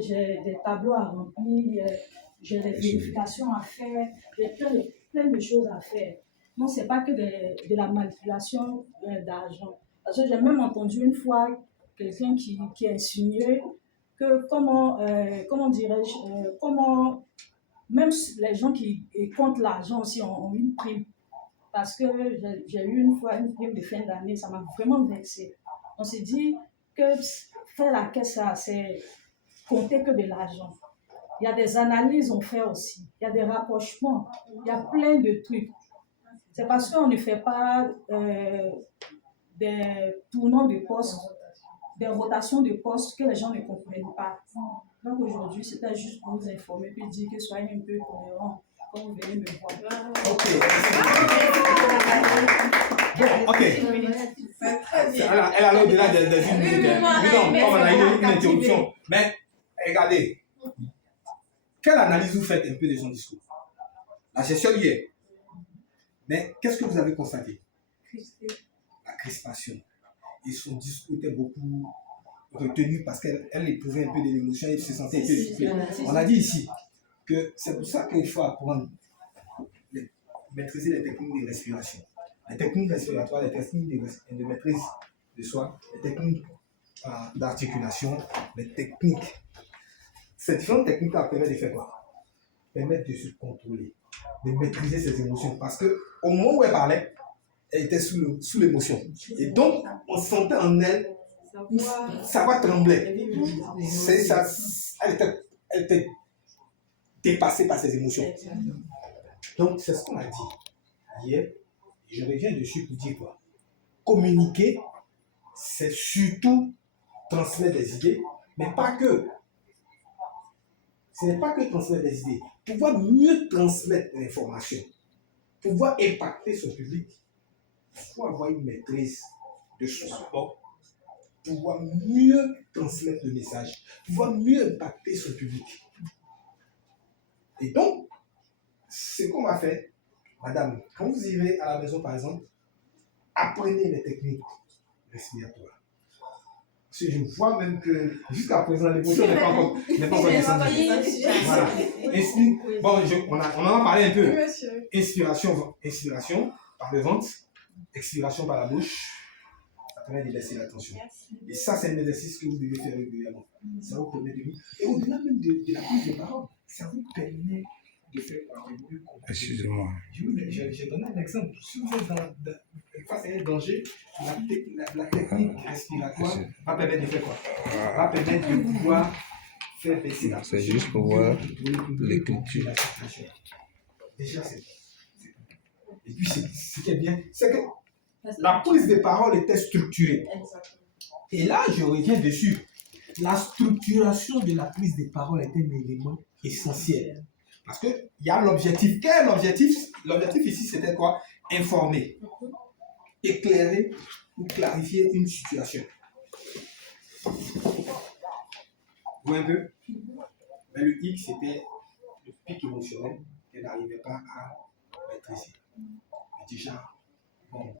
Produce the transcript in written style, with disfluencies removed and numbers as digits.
j'ai des tableaux à remplir, j'ai des vérifications à faire, j'ai plein de choses à faire. Non, c'est pas que de la manipulation d'argent. Parce que j'ai même entendu une fois quelqu'un qui insinuait que comment dirais-je, comment même les gens qui comptent l'argent aussi ont une prime. Parce que j'ai eu une fois une prime de fin d'année, ça m'a vraiment vexé. On s'est dit que faire la caisse, c'est compter que de l'argent. Il y a des analyses on fait aussi, il y a des rapprochements, il y a plein de trucs. C'est parce qu'on ne fait pas des tournants de poste, des rotations de postes que les gens ne comprennent pas. Donc aujourd'hui, c'était juste pour vous informer puis dire que soyez un peu cohérents quand vous venez me voir. Ok. Elle a au-delà des 1 minute. Mais non, comme on a eu une interruption. Mais regardez, quelle analyse vous faites un peu de son discours? La gestion hier. Mais qu'est-ce que vous avez constaté? La crispation. Et son discours était beaucoup retenu parce qu'elle éprouvait un peu de l'émotion et se sentait un peu essoufflée. On a dit ici que c'est pour ça qu'il faut apprendre, maîtriser les techniques de respiration. Les techniques respiratoires, les techniques de maîtrise de soi, les techniques d'articulation, les techniques. Ces différentes techniques permettent de faire quoi? Permettent de se contrôler, de maîtriser ses émotions. Parce qu'au moment où elle parlait, elle était sous l'émotion. Et donc, on sentait en elle, sa voix tremblait. Elle était dépassée par ses émotions. Donc, c'est ce qu'on a dit hier. Je reviens dessus pour dire quoi? Communiquer, c'est surtout transmettre des idées, mais pas que. Ce n'est pas que transmettre des idées. Pouvoir mieux transmettre l'information, pouvoir impacter son public, il faut avoir une maîtrise de son support, pouvoir mieux transmettre le message, pouvoir mieux impacter son public. Et donc, ce qu'on va faire, madame, quand vous irez à la maison par exemple, apprenez les techniques respiratoires. Parce que je vois même que jusqu'à présent, l'émotion n'est pas encore descendue. Voilà. Bon, on en a parlé un peu. Inspiration par le ventre, expiration par la bouche. Ça permet de baisser la tension. Et ça, c'est un exercice que vous devez faire régulièrement. Ça vous permet de... Et au-delà même de la prise de parole, ça vous permet de faire mieux comprendre. Excusez-moi. Je donne un exemple. Si vous êtes face à un danger, la technique respiratoire va permettre de faire quoi? Va permettre de pouvoir faire baisser la tension. C'est juste pour voir l'écriture. Déjà, c'est... Et puis, ce qui est bien, c'est que la prise de parole était structurée. Et là, je reviens dessus. La structuration de la prise de parole est un élément essentiel. Parce qu'il y a l'objectif. Quel est l'objectif? L'objectif ici, c'était quoi? Informer, éclairer ou clarifier une situation. Vous voyez un peu? Mais le X, c'était le pic émotionnel qu'elle n'arrivait pas à maîtriser. Déjà, bon.